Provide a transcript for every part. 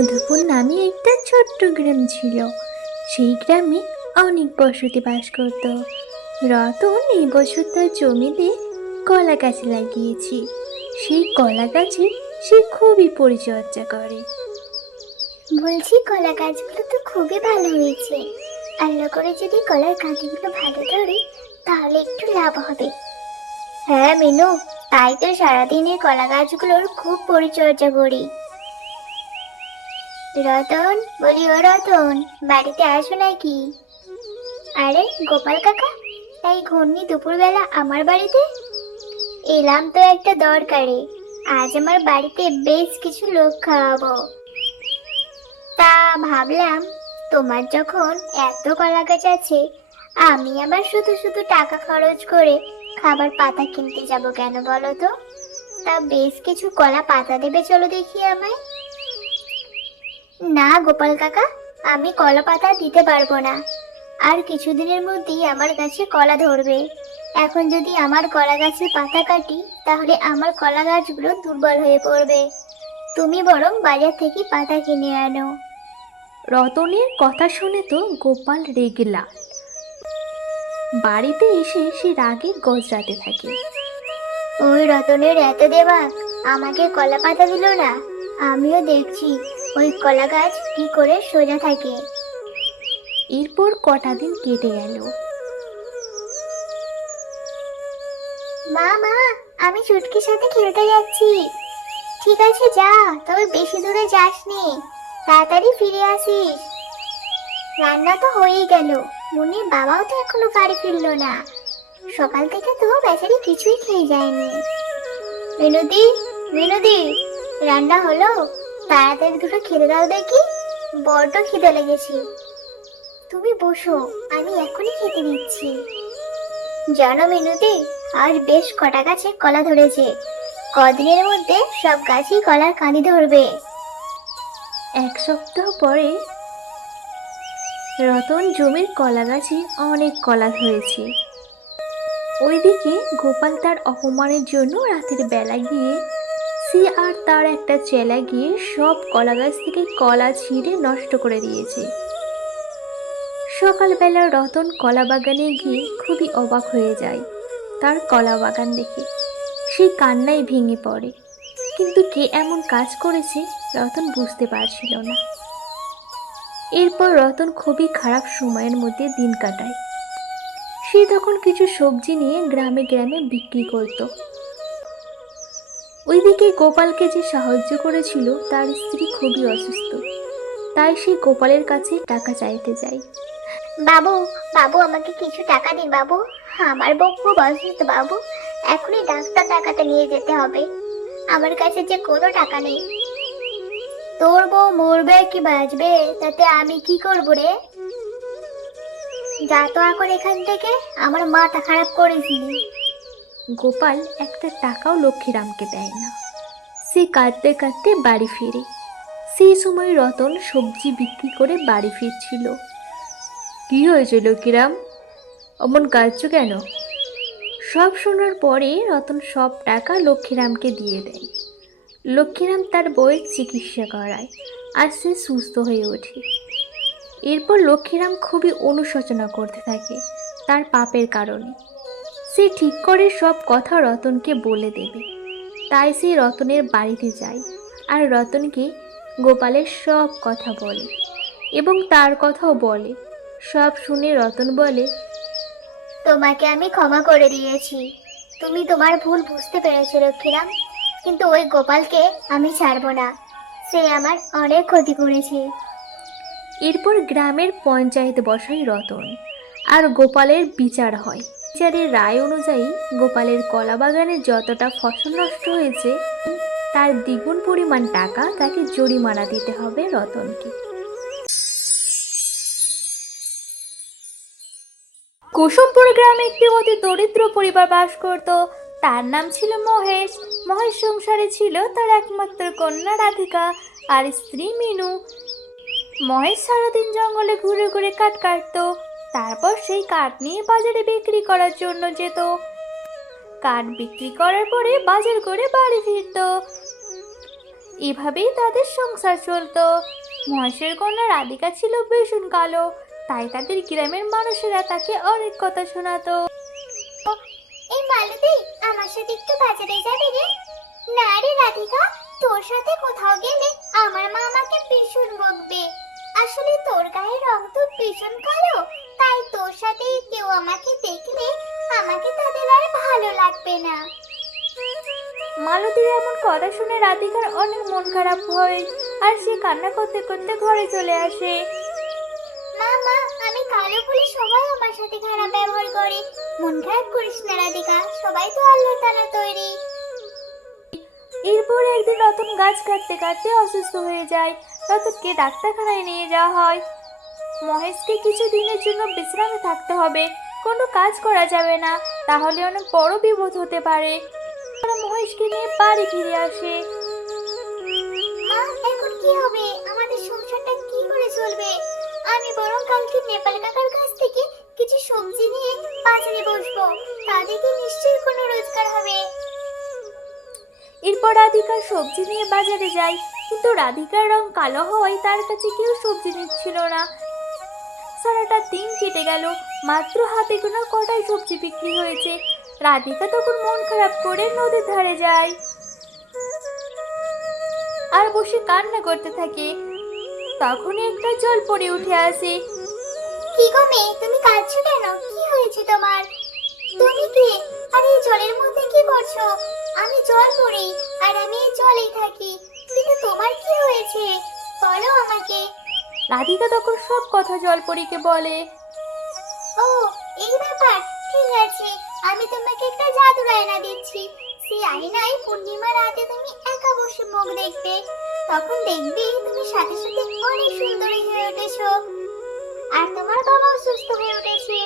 মধুপুর নামে একটা ছোট্ট গ্রাম ছিল। সেই গ্রামে অনেক বসতি বাস করত। রতন এই বছর তার জমিতে কলা গাছ লাগিয়েছে। সেই কলা গাছে সে খুবই পরিচর্যা করে। বলছি কলা গাছগুলো তো খুবই ভালো হয়েছে। আল্লাহ করে যদি কলার কাঁদিগুলো ভালো ধরে তাহলে একটু লাভ হবে। হ্যাঁ মিনু, তাই তো সারাদিনে কলা গাছগুলোর খুব পরিচর্যা করি। রতন, বলি ও রতন, বাড়িতে আসো নাকি? আরে গোপাল কাকা, এই ঘূর্ণি দুপুরবেলা আমার বাড়িতে? এলাম তো একটা দরকারে। আজ আমার বাড়িতে বেশ কিছু লোক খাওয়াবো। তা ভাবলাম, তোমার যখন এত কলা গাছ আছে, আমি আবার শুধু শুধু টাকা খরচ করে খাবার পাতা কিনতে যাব কেন বলো তো? তা বেশ কিছু কলা পাতা দেবে, চলো দেখি আমায়। না গোপাল কাকা, আমি কলা পাতা দিতে পারবো না। আর কিছুদিনের মধ্যেই আমার গাছে কলা ধরবে। এখন যদি আমার কলা গাছে পাতা কাটি তাহলে আমার কলা গাছগুলো দুর্বল হয়ে পড়বে। তুমি বরং বাজার থেকে পাতা কিনে আনো। রতনের কথা শুনে তো গোপাল রেগে লাল। বাড়িতে এসে সে রাগে গজরাতে থাকে। ওই রতনের এত দেবাক আমাকে কলা পাতা দিল না। আমিও দেখছি ওই কলা গাছ কি করে সোজা থাকে। এরপর কটা দিন কেটে গেল। মা মা, আমি চুটকির সাথে খেলতে যাচ্ছি। ঠিক আছে যা, তবে বেশি দূরে যাসনি, তাড়াতাড়ি ফিরে আসিস। রান্না তো হয়েই গেল, মুনির বাবাও তো এখনো বাড়ি ফিরলো না। সকাল থেকে তো বেচারি কিছুই খেয়ে যায়নি। মিনতি, মিনতি, রান্না হলো? তাড়াতাড়ি দুটো খেতে দাও দেখি, বড্ড খিদে লেগেছে। তুমি বসো, আমি এখনই খেতে দিচ্ছি। জানো মিনতি, আজ বেশ কটা গাছে কলা ধরেছে। কদিনের মধ্যে সব গাছই কলার কাঁদি ধরবে। এক সপ্তাহ পরে রতন জমির কলা গাছে অনেক কলা ধরেছে। ওইদিকে গোপাল তার অপমানের জন্য রাতের বেলা গিয়ে সে আর তার একটা চেলা গিয়ে সব কলা গাছ থেকে কলা ছিঁড়ে নষ্ট করে দিয়েছে। সকালবেলা রতন কলা বাগানে গিয়ে খুবই অবাক হয়ে যায় তার কলা বাগান দেখে। সে কান্নায় ভেঙে পড়ে, কিন্তু কে এমন কাজ করেছে রতন বুঝতে পারছিল না। এরপর রতন খুবই খারাপ সময়ের মধ্যে দিন কাটায়। সে তখন কিছু সবজি নিয়ে গ্রামে গ্রামে বিক্রি করত। ওইদিকে গোপালকে যে সাহায্য করেছিল তার স্ত্রী খুবই অসুস্থ, তাই সে গোপালের কাছে টাকা চাইতে যায়। বাবু, বাবু আমাকে কিছু টাকা দিন বাবু। আমার বউ খুব অসুস্থ বাবু, এখনই ডাক্তার দেখাতে নিয়ে যেতে হবে। আমার কাছে যে কোনো টাকা নেই। তোর বউ মরবে কি বাঁচবে তাতে আমি কি করবো রে? যা তো এখন এখান থেকে, আমার মাথা খারাপ করেছিলি। গোপাল একটা টাকাও লক্ষ্মীরামকে দেয় না। সে কাঁদতে কাঁদতে বাড়ি ফিরে। সেই সময় রতন সবজি বিক্রি করে বাড়ি ফিরছিল। কি হয়েছে লক্ষ্মীরাম, অমন কাঁদছো কেন? সব শোনার পরে রতন সব টাকা লক্ষ্মীরামকে দিয়ে দেয়। লক্ষ্মীরাম তার বউয়ের চিকিৎসা করায় আর সে সুস্থ হয়ে ওঠে। এরপর লক্ষ্মীরাম খুবই অনুশোচনা করতে থাকে তার পাপের কারণে। সে ঠিক করে সব কথা রতনকে বলে দেবে। তাই সে রতনের বাড়িতে যায় আর রতনকে গোপালের সব কথা বলে এবং তার কথাও বলে। সব শুনে রতন বলে, তোমাকে আমি ক্ষমা করে দিয়েছি। তুমি তোমার ভুল বুঝতে পেরেছো লক্ষ্মীরাম, কিন্তু ওই গোপালকে আমি ছাড়বো না। সে আমার অনেক ক্ষতি করেছে। এরপর গ্রামের পঞ্চায়েত বসায় রতন আর গোপালের বিচার হয়। বিচারের রায় অনুযায়ী গোপালের কলা বাগানে যতটা ফসল নষ্ট হয়েছে তার দ্বিগুণ পরিমাণ টাকা তাকে জরিমানা দিতে হবে রতনকে। কুসুমপুর গ্রামে একটি অতি দরিদ্র পরিবার বাস করত। তার নাম ছিল মহেশ। মহেশ সংসারে ছিল তার একমাত্র কন্যা রাধিকা আর স্ত্রী মিনু। মহেশ সারাদিন জঙ্গলে ঘুরে ঘুরে কাঠ কাটতো। তারপর সেই কাঠ নিয়ে বাজারে বিক্রি করার জন্য যেত। কাঠ বিক্রি করার পরে বাজার করে বাড়ি ফিরতো। এভাবেই তাদের সংসার চলতো। মহেশের কন্যা রাধিকা ছিল ভীষণ কালো, তাই তাদের গ্রামের মানুষেরা তাকে অনেক কথা শোনাতো। এই মালতী, আমার সাথে একটু বাজারে যাবি রে? না রে রাধিকা, তোর সাথে কোথাও গেলে আমার মা আমাকে ভীষণ বকবে। আসলে তোর গায়ের রং তো ভীষণ কালো, তাই তোর সাথে কেউ আমাকে দেখলে আমাকে তাদের আর ভালো লাগবে না। মালতীর এমন কথা শুনে রাধিকার অনেক মন খারাপ হয়, আর সে কান্না করতে করতে ঘরে চলে আসে। মা মা, আমি কালো বলে সবাই আমার সাথে খারাপ ব্যবহার করে। মন খারাপ করিস না রাধিকা, সবাই তো আল্লাহ তাআলা তৈরি। এরপর একদিন রতন গাছ কাটতে কাটতে অসুস্থ হয়ে যায়। রতনকে ডাক্তারখানায় নিয়ে যাওয়া হয়। মহেশকে কিছু দিনের জন্য বিশ্রামে থাকতে হবে, কোনো কাজ করা যাবে না, তাহলে অনেক বড় বিপদ হতে পারে। ওরা মহেশকে নিয়ে বাড়ি ফিরে আসে। মা, এখন কি হবে? আমাদের সংসারটা কি করে চলবে? আমি বরং কালকে নেপাল কাকার কাছ থেকে কিছু সবজি নিয়ে বাজারে বসবো, তা থেকে নিশ্চয়ই কোনো রোজগার হবে। এরপর রাধিকা সবজি নিয়ে বাজারে যায়, কিন্তু রাধিকার রং কালো হওয়ায় তার কাছে কেউ সবজি নিচ্ছিল না। সারাটা দিন কেটে গেল, মাত্র হাতে গোনা কটাই সবজি বিক্রি হয়েছে। রাধিকা তখন মন খারাপ করে নদীর ধারে যায় আর বসে কান্না করতে থাকে। তখনই একটা জলপরি উঠে আসে। কি গো মেয়ে, তুমি কাঁদছো কেন? কি হয়েছে তোমার? তুমি কে? আর এই জলের মধ্যে কি করছো? আমি জল পড়ি, আর আমি এই জলেই থাকি, কিন্তু তোমার কি হয়েছে বলো আমাকে। রাধিকা তখন সব কথা জলপরীকে বলে। ও, এই ব্যাপার, ঠিক আছে, আমি তোমাকে একটা জাদুর আয়না দিচ্ছি। সেই আয়নায় পূর্ণিমা রাতে তুমি একা বসে মুখ দেখবে, তখন দেখবে তুমি সাথে সাথে অনেক সুন্দরী হয়ে উঠেছো, আর তোমার বাবাও সুস্থ হয়ে উঠেছে।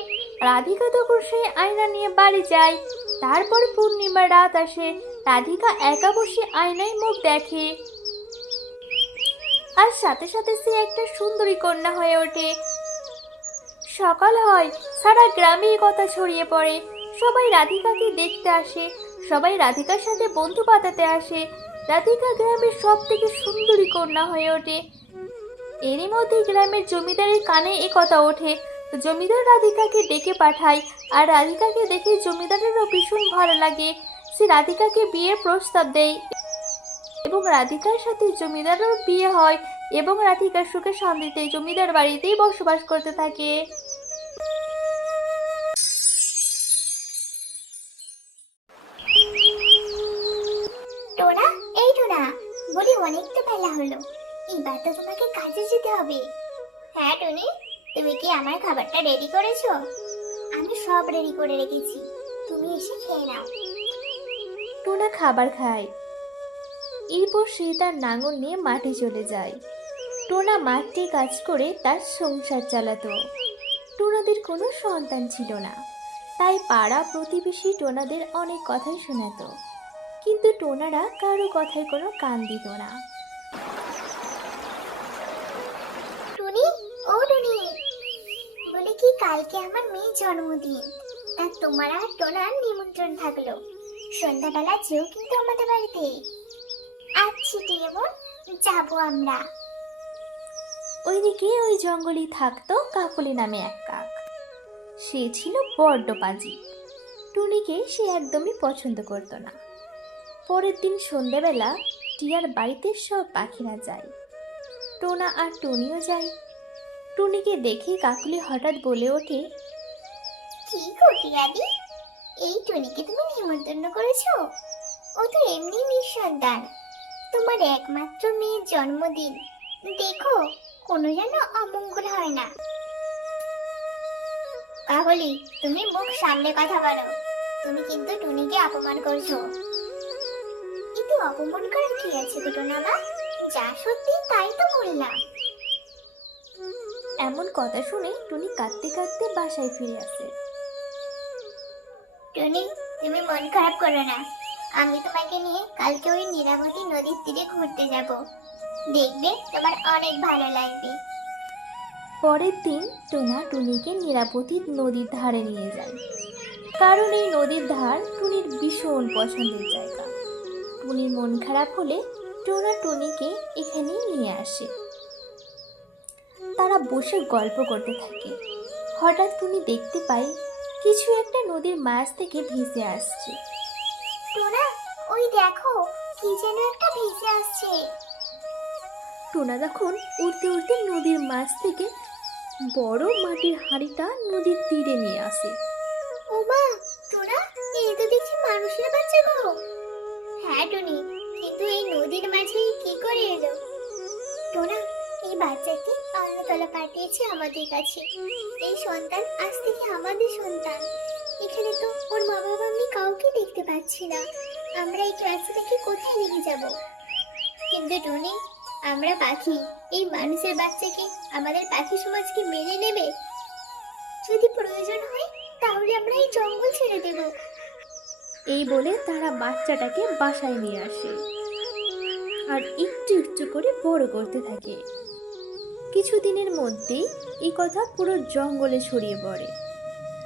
রাধিকা তখন সেই আয়না নিয়ে বাড়ি যায়। তারপর পূর্ণিমার রাত আসে। রাধিকা একা বসে আয়নায় মুখ দেখে, আর সাথে সাথে সে একটা সুন্দরী কন্যা হয়ে ওঠে। সকাল হয়, সারা গ্রামে এই কথা ছড়িয়ে পড়ে। সবাই রাধিকাকে দেখতে আসে, সবাই রাধিকার সাথে বন্ধু পাতাতে আসে। রাধিকা গ্রামের সব থেকে সুন্দরী কন্যা হয়ে ওঠে। এরই মধ্যে গ্রামের জমিদারের কানে এ কথা ওঠে। জমিদার রাধিকাকে ডেকে পাঠায়, আর রাধিকাকে দেখে জমিদারেরও ভীষণ ভালো লাগে। সে রাধিকাকে বিয়ের প্রস্তাব দেয় এবং রাধিকার সাথে জমিদারের বিয়ে হয়, এবং রাধিকা সুখে শান্তিতে জমিদার বাড়িতেই বসবাস করতে থাকে। টোনা, এই টোনা, বলি অনেক তো বেলা হলো, এবার তো তোমাকে কাজে যেতে হবে। হ্যাঁ টুনি, তুমি কি আমার খাবারটা রেডি করেছো? আমি সব রেডি করে রেখেছি, তুমি এসে খেয়ে নাও। টোনা খাবার খায়। এরপর সে তার নাঙল নিয়ে মাঠে চলে যায়। টোনা মাঠে কাজ করে তার সংসার চালাতো। টোনাদের কোনো সন্তান ছিল না, তাই পাড়া প্রতিবেশী টোনাদের অনেক কথাই শোনাতো, কিন্তু টোনারা কারো কথায় কোনো কান দিত না। টুনি, ও টুনি, বলে কি কালকে আমার মেয়ের জন্মদিন, তা তোমার আর টোনার নিমন্ত্রণ থাকলো, সন্ধ্যাবেলা যেও কিন্তু আমাদের বাড়িতে। আচ্ছা টিয়ে বোন, যাবো আমরা। ওইদিকে ওই জঙ্গলেই থাকতো কাকলি নামে এক কাক। সে ছিল বড্ড পাজি। টুনিকে সে একদমই পছন্দ করত না। পরের দিন সন্ধ্যাবেলা টিয়ার বাড়িতে সব পাখিরা যায়। টোনা আর টুনিও যায়। টুনিকে দেখে কাকলি হঠাৎ বলে ওঠে, কি গো টিয়াদি, এই টুনিকে তুমি নিমন্ত্রণ করেছো? ও তো এমনি নিঃসন্তান, তোমার একমাত্র মেয়ের জন্মদিন, দেখো কোনো যেন অমঙ্গল হয় না। কাকলি, তুমি মুখ সামলে কথা বলো, তুমি কিন্তু টুনিকে অপমান করছো। কিন্তু অপমান করার কি আছে ঘটনাবা, যা সত্যি তাই তো বললাম। এমন কথা শুনে টুনি কাঁদতে কাঁদতে বাসায় ফিরে আসে। টুনি, তুমি মন খারাপ করো না, আমি তোমাকে নিয়ে কালকে ওই নীলাবতী নদীর তীরে ঘুরতে যাব, দেখবে তোমার অনেক ভালো লাগবে। পরের দিন টোনা টুনিকে নীলাবতী নদীর ধারে নিয়ে যায়, কারণ এই নদীর ধার টুনির ভীষণ পছন্দের জায়গা। টুনির মন খারাপ হলে টোনা টুনিকে এখানে নিয়ে আসে। তারা বসে গল্প করতে থাকে। হঠাৎ টুনি দেখতে পায় কিছু একটা নদীর মাছ থেকে ভেসে আসছে। টোনা, ওই দেখো, কি যেন একটা ভেসে আসছে। টোনা তখন উড়তে উড়তে নদীর মাছ থেকে বড় মাটির হাঁড়িটা নদীর তীরে নিয়ে আসে। ও মা, টোনা, এই তো দেখছি মানুষের বাচ্চা গো। হ্যাঁ টুনি, কিন্তু এই নদীর মাঝে কি করে এলো? টোনা, এই বাচ্চাটি আল্লাহতাআলা পাঠিয়েছে আমাদের কাছে। এই সন্তান আজ থেকে আমাদের সন্তান। এখানে তো ওর মা বাবা আমি কাউকে দেখতে পাচ্ছি না। আমরা এই বাচ্চা থেকে কোথায় রেখে যাব? কিন্তু টুনি, আমরা পাখি, এই মানুষের বাচ্চাকে আমাদের পাখি সমাজকে মেনে নেবে? যদি প্রয়োজন হয় তাহলে আমরা এই জঙ্গল ছেড়ে দেব। এই বলে তারা বাচ্চাটাকে বাসায় নিয়ে আসে আর একটু একটু করে বড় করতে থাকে। কিছুদিনের মধ্যেই এই কথা পুরো জঙ্গলে ছড়িয়ে পড়ে।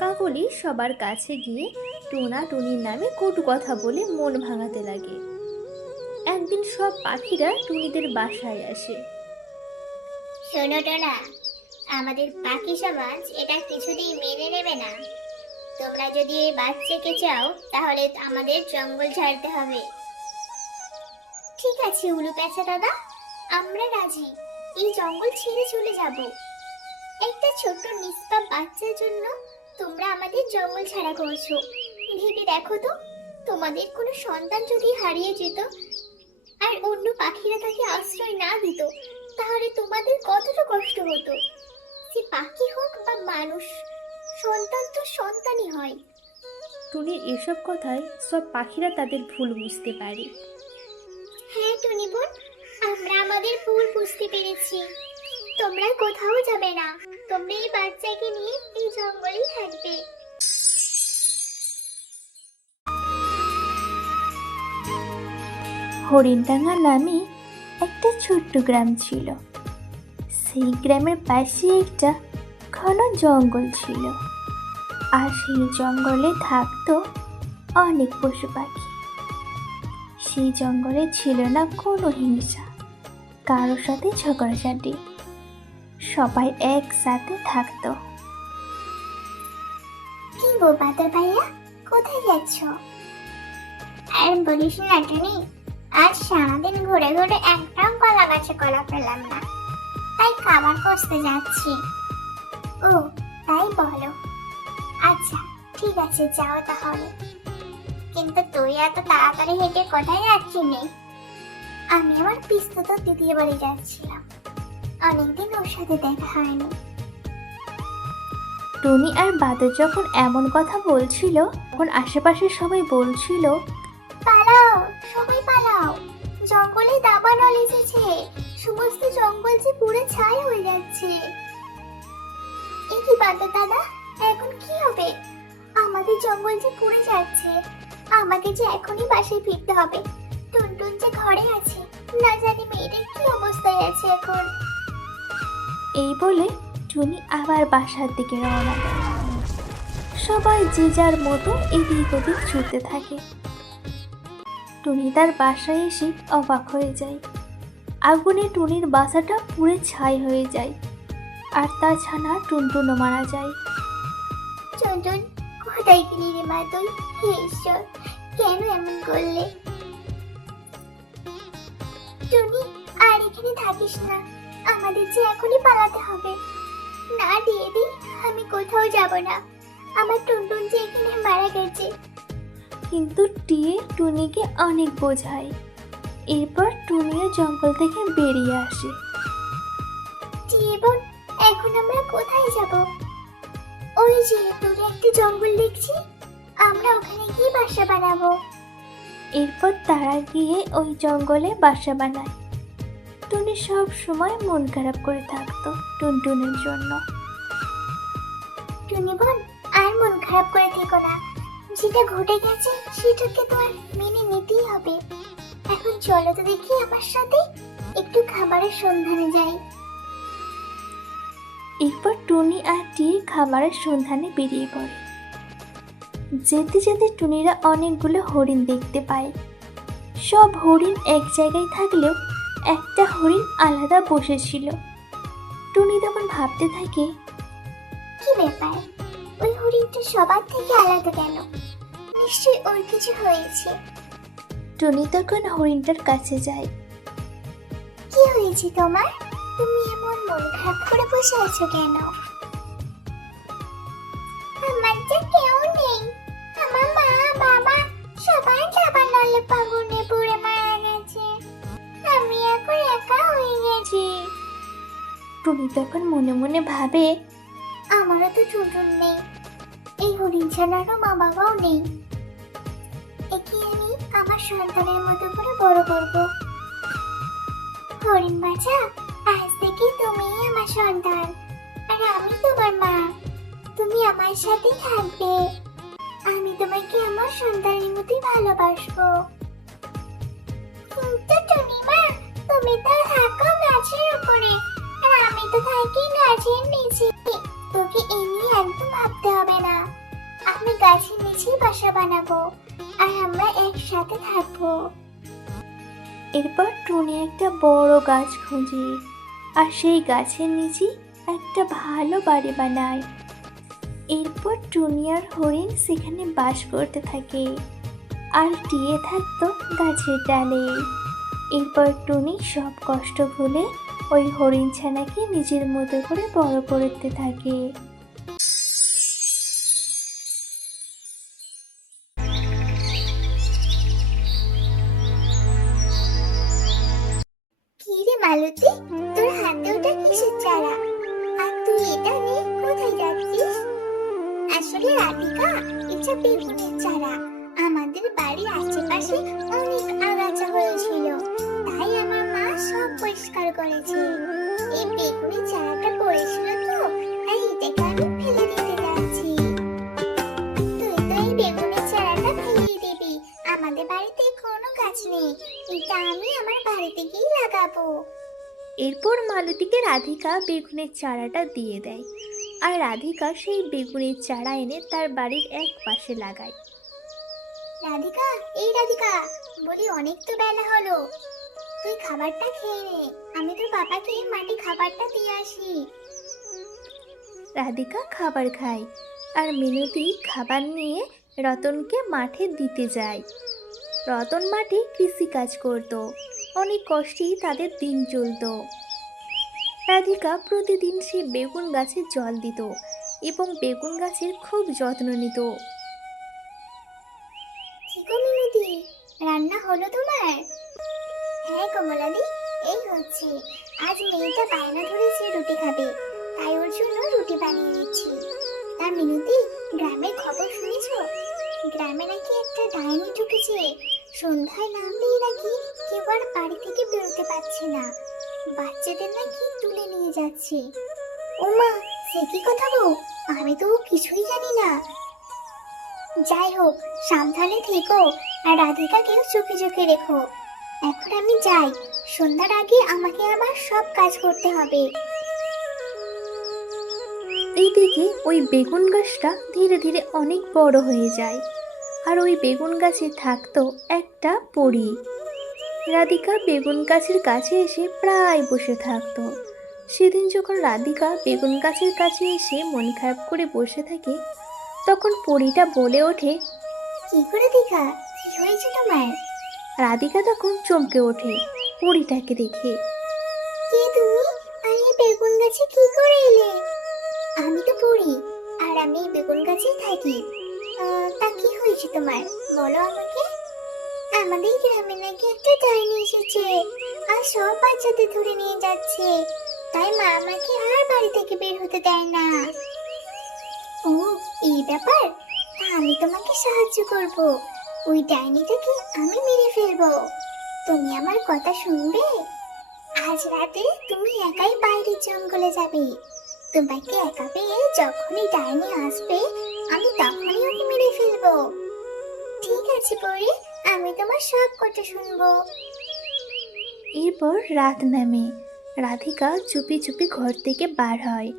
কাকলি সবার কাছে গিয়ে টোনা টুনির নামে কটু কথা বলে মন ভাঙাতে লাগে। একদিন সব পাখিরা টুনিদের বাসায় আসে। শোনো টোনা, আমাদের পাখি সমাজ এটা কিছুতেই মেনে নেবে না। তোমরা যদি এই বাচ্চাকে চাও তাহলে আমাদের জঙ্গল ছাড়তে হবে। ঠিক আছে উলু প্যাঁচা দাদা, আমরা রাজি। এই জঙ্গল ছেড়ে চলে যাব। একটা ছোট্ট নিষ্পাপ বাচ্চার জন্য তোমরা আমাদের জঙ্গল ছাড়া করছো। ভেবে দেখো তো, তোমাদের কোনো সন্তান যদি হারিয়ে যেত আর অন্য পাখিরা তাকে আশ্রয় না দিত, তাহলে তোমাদের কতটা কষ্ট হতো। সে পাখি হোক বা মানুষ, সন্তান তো সন্তানই হয়। টুনির এসব কথায় সব পাখিরা তাদের ভুল বুঝতে পারে। হ্যাঁ টুনি বোন, আমরা আমাদের ভুল বুঝতে পেরেছি। তোমরা কোথাও যাবে না, তোমরা এই বাচ্চাকে নিয়ে এই জঙ্গলেই থাকবে। হরিণডাঙ্গা নামে একটা ছোট্ট গ্রাম ছিল। সেই গ্রামের পাশে একটা ঘন জঙ্গল ছিল, আর সেই জঙ্গলে থাকতো অনেক পশু পাখি। সেই জঙ্গলে ছিল না কোনো হিংসা, কারোর সাথে ঝগড়াঝাটি। সবাই একসাথে থাকতো। কি গো বাদর ভাইয়া, কোথায় যাচ্ছ? আর বলিস না টুনি, আজ সারাদিন ঘুরে ঘুরে একদম কলা গাছে কলা পেলাম না, তাই খাবার খুঁজতে যাচ্ছি। ও তাই বলো, আচ্ছা ঠিক আছে যাও তাহলে। কিন্তু তুই এত তাড়াতাড়ি হেঁটে কোথায় যাচ্ছিলি? আমি আমার পিস্তুত দিদির বাড়ি যাচ্ছিলাম, অনেকদিন ওর সাথে দেখা হয়নি। টুনি আর বাদর যখন এমন কথা বলছিল, তখন আশেপাশের সবাই বলছিল, পালাও, সবাই পালাও, জঙ্গলে দাবানল এসেছে। সমস্ত জঙ্গল যে পুরো ছাই হয়ে যাচ্ছে। এ কি বাদর দাদা, এখন কি হবে? আমাদের জঙ্গল যে পুড়ে যাচ্ছে। আমাকে যে এখনই বাসায় ফিরতে হবে। টুনটুন যে ঘরে আছে, না জানি মেয়েদের কি অবস্থায় আছে এখন। এই বলে টুনি আবার বাসার দিকে রওনা দেয়। সবাই যে যার মতো এদিক ওদিক ছুটতে থাকে। টুনি তার বাসায় এসে অবাক হয়ে যায়। আগুনে টুনির বাসাটা পুড়ে ছাই হয়ে যায়, আর তার ছানা টুনটুনও মারা যায়। টুনটুন, কোথায় গেলি রে মা তুই? হে ঈশ্বর, কেন এমন করলে? টুনি, আর এখানে থাকিস না, আমাদের যে এখনই পালাতে হবে। না দিদি, আমি কোথাও যাব না। আমার টুনটুন যে এখানে মারা গেছে। কিন্তু টিয়ে টুনিকে অনেক বোঝায়। এরপর টুনিও জঙ্গল থেকে বেরিয়ে আসে। টিয়ে বোন, এখন আমরা কোথায় যাব? ওই যে দূরে একটি জঙ্গল দেখছি, আমরা ওখানে গিয়ে বাসা বানাবো। এরপর তারা গিয়ে ওই জঙ্গলে বাসা বানায়। টুনি সব সময় মন খারাপ করে থাকতো টুনটুনের জন্য। টুনি বোন, আর মন খারাপ করে থেকো না। যেটা ঘটে গেছে সেটাকে তো আর মেনে নিতেই হবে। এখন চলো তো দেখি আমার সাথে একটু খাবারের সন্ধানে যাই। এরপর টুনি আর টিয়ে খাবারের সন্ধানে বেরিয়ে পড়ে। যেতে যেতে টুনিরা অনেকগুলো হরিণ দেখতে পায়। সব হরিণ এক জায়গায় থাকলেও একটা হরিণ আলাদা বসেছিল। টুনি তখন ভাবতে থাকে, কি ব্যাপার, ওই হরিণটা সবার থেকে আলাদা কেন? নিশ্চয়ই ওর কিছু হয়েছে। টুনি তখন হরিণটার কাছে যায়। কি হয়েছে তোমার? তুমি এমন মন খারাপ করে বসে আছো কেন? আমার যে কেউ নেই। আমার মা বাবা সবাই খাবার নলে আগুনে পুড়ে মারা গেছে। আমি এখন একা হয়ে গেছি। টুনি তখন মনে মনে ভাবে, আমারও তো টুনটুন নেই, এই হরিণ ছানারও মা বাবাও নেই। একে আমি আমার সন্তানের মতো করে বড় করব। হরিণ বাছা, আজ থেকে তুমিই আমার সন্তান আর আমি তোমার মা। তুমি আমার সাথে থাকবে। আমি তোমাকে আমার সন্তানের মতোই ভালোবাসবো। কিন্তু টুনিমা, তুমি তো থাকো গাছের উপরে আর আমি তো থাকি গাছের নিচে। তোকে এই নিয়ে একদম ভাবতে হবে না। আমি গাছের নিচেই বাসা বানাবো আর আমরা একসাথে থাকবো। এরপর টুনি একটা বড় গাছ খোঁজে আর সেই গাছের নিচে একটা ভালো বাড়ি বানায়। এরপর টুনি আর হরিণ সেখানে বাস করতে থাকে আর টিয়ে থাকতো গাছের ডালে। এরপর টুনি সব কষ্ট ভুলে ওই হরিণ ছানাকে নিজের মতো করে বড় করতে থাকে। কি রে মালতী, তোর হাতে ওটা কিসের চারা? আর তুই এটা নিয়ে কোথায় যাচ্ছিস? আসলে রাধিকা, এটা বেগুনের চারা। আমাদের বাড়ির আশেপাশে অনেক আগাছা হয়েছিল, তাই আমার মা সব পরিষ্কার করেছে। এই বেগুনের চারাটা পড়েছিল তো, তাই এটাকে আমি ফেলে দিতে যাচ্ছি। তুই তো এই বেগুনের চারাটা ফেলে দিবি। আমাদের বাড়িতে কোনো গাছ নেই, এটা আমি আমার বাড়িতে গিয়ে লাগাবো। এরপর মালতীকে রাধিকা বেগুনের চারাটা দিয়ে দেয় আর রাধিকা সেই বেগুনের চারা এনে তার বাড়ির এক পাশে লাগায়। রাধিকা, এই রাধিকা, বলি অনেক তো বেলা হলো, তুই খাবারটা খেয়ে নে। আমি তোর বাবাকে মাটি খাবারটা দিয়ে আসি। রাধিকা খাবার খায় আর মিনতি খাবার নিয়ে রতনকে মাঠে দিতে যায়। রতন মাঠে কৃষি কাজ করত, অনেক কষ্টেই তাদের দিন চলত। রাধিকা প্রতিদিন সে বেগুন গাছে জল দিত এবং বেগুন গাছের খুব যত্ন নিত। কি গো মিনতি, রান্না হলো তোমার? হ্যাঁ কমলাদি, এই হচ্ছে। আজ মেয়েটা বায়না ধরেছে রুটি খাবে, তাই ওর জন্য রুটি বানিয়ে দিচ্ছি। তা মিনতি, গ্রামের খবর শুনেছো? গ্রামে নাকি একটা ডাইনি ঢুকেছে। সন্ধ্যায় নামলেই নাকি কেউ আর বাড়ি থেকে বেরোতে পারছে না। বাচ্চাদের নাকি তুলে নিয়ে যাচ্ছে। ওমা, সে কি কথা গো? আমি তো কিছুই জানি না। যাই হোক, সাবধানে থেকো আর রাধিকাকেও চোখে চোখে রেখো। এখন আমি যাই, সন্ধ্যার আগে আমাকে আবার সব কাজ করতে হবে। এইদিকে ওই বেগুন গাছটা ধীরে ধীরে অনেক বড় হয়ে যায় আর ওই বেগুন গাছে থাকতো একটা পরী। রাধিকা বেগুন গাছের কাছে এসে প্রায় বসে থাকতো। সেদিন যখন রাধিকা বেগুন গাছের কাছে এসে মন খারাপ করে বসে থাকে, তখন পরীটা বলে ওঠে। কি করে দেখা, কি হয়েছে তোমার? রাধিকা তখন চমকে ওঠে পরীটাকে দেখে। কে তুমি? আর এই বেগুন গাছে কি করে এলে? আমি তো পড়ি, আর আমি এই বেগুন গাছেই থাকি। তা কি হয়েছে তোমার, বলো আমাকে। আমাদের গ্রামে নাকি একটা ডাইনি এসেছে আর সব বাচ্চাদের ধরে নিয়ে যাচ্ছে, তাই মা আমাকে আর বাড়ি থেকে বের হতে দেয় না। ও, এই ব্যাপার? তা আমি তোমাকে সাহায্য করব। ওই ডাইনিটাকে আমি মেরে ফেলবো। তুমি আমার কথা শুনবে? আজ রাতে তুমি একাই বাইরের জঙ্গলে যাবে। তোমাকে একা পেয়ে যখনই ডাইনি আসবে, আমি তখনই ওকে মেরে ফেলবো। ঠিক আছে পরি, আমি তোমার সব কথা শুনবো। এরপর রাত নামে। রাধিকা চুপি চুপি ঘর থেকে বার হয়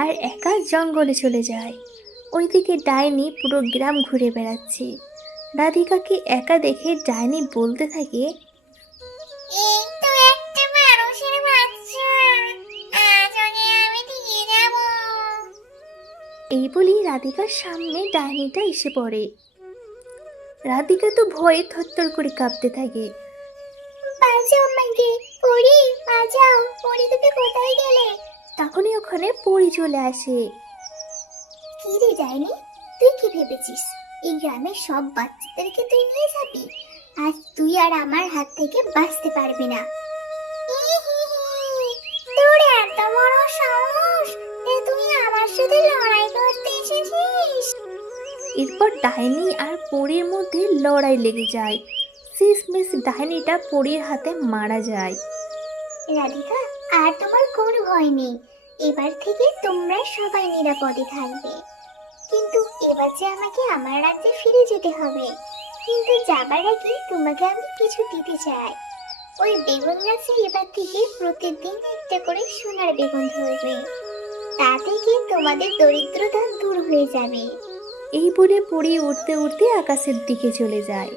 আর একা জঙ্গলে চলে যায়। ওইদিকে ডাইনি পুরো গ্রাম ঘুরে বেড়াচ্ছে। রাধিকাকে একা দেখে ডাইনি বলতে থাকে, এই তো একটা মানুষের বাচ্চা, আজ ওকে আমি দিয়ে যাব। এই বলেই রাধিকার সামনে ডাইনিটা এসে পড়ে। রাধিকা তো ভয়ে থরথর করে কাঁপতে থাকে। বাঁচাও আমাকে, পরি বাঁচাও, পরি তুমি কোথায় গেলে? তখনই ওখানে পরি চলে আসে। কি রে ডাইনি, তুই কি ভেবেছিস এই গ্রামের সব বাচ্চাদেরকে তুই নিয়ে যাবি? আজ তুই আর আমার হাত থেকে বাঁচতে পারবি না। তোর এত বড় সাহস যে তুই আমার সাথে লড়াই করতে এসেছিস? এরপর ডাইনি আর পরীর মধ্যে লড়াই লেগে যায়। শেষমেশ ডাইনিটা পরীর হাতে মারা যায়। রাধিকা, আর তোমার কোনো ভয় নেই। এবার থেকে তোমরা সবাই নিরাপদে থাকবে। কিন্তু এবার যে আমাকে আমার রাজ্যে ফিরে যেতে হবে। কিন্তু যাবার আগে তোমাকে আমি কিছু দিতে চাই। ওই বেগুন গাছে এবার থেকে প্রতিদিন একটা করে সোনার বেগুন ধরবে। তা থেকে তোমাদের দরিদ্রতা দূর হয়ে যাবে। এই বলে পরী উড়তে উড়তে আকাশের দিকে চলে যায়।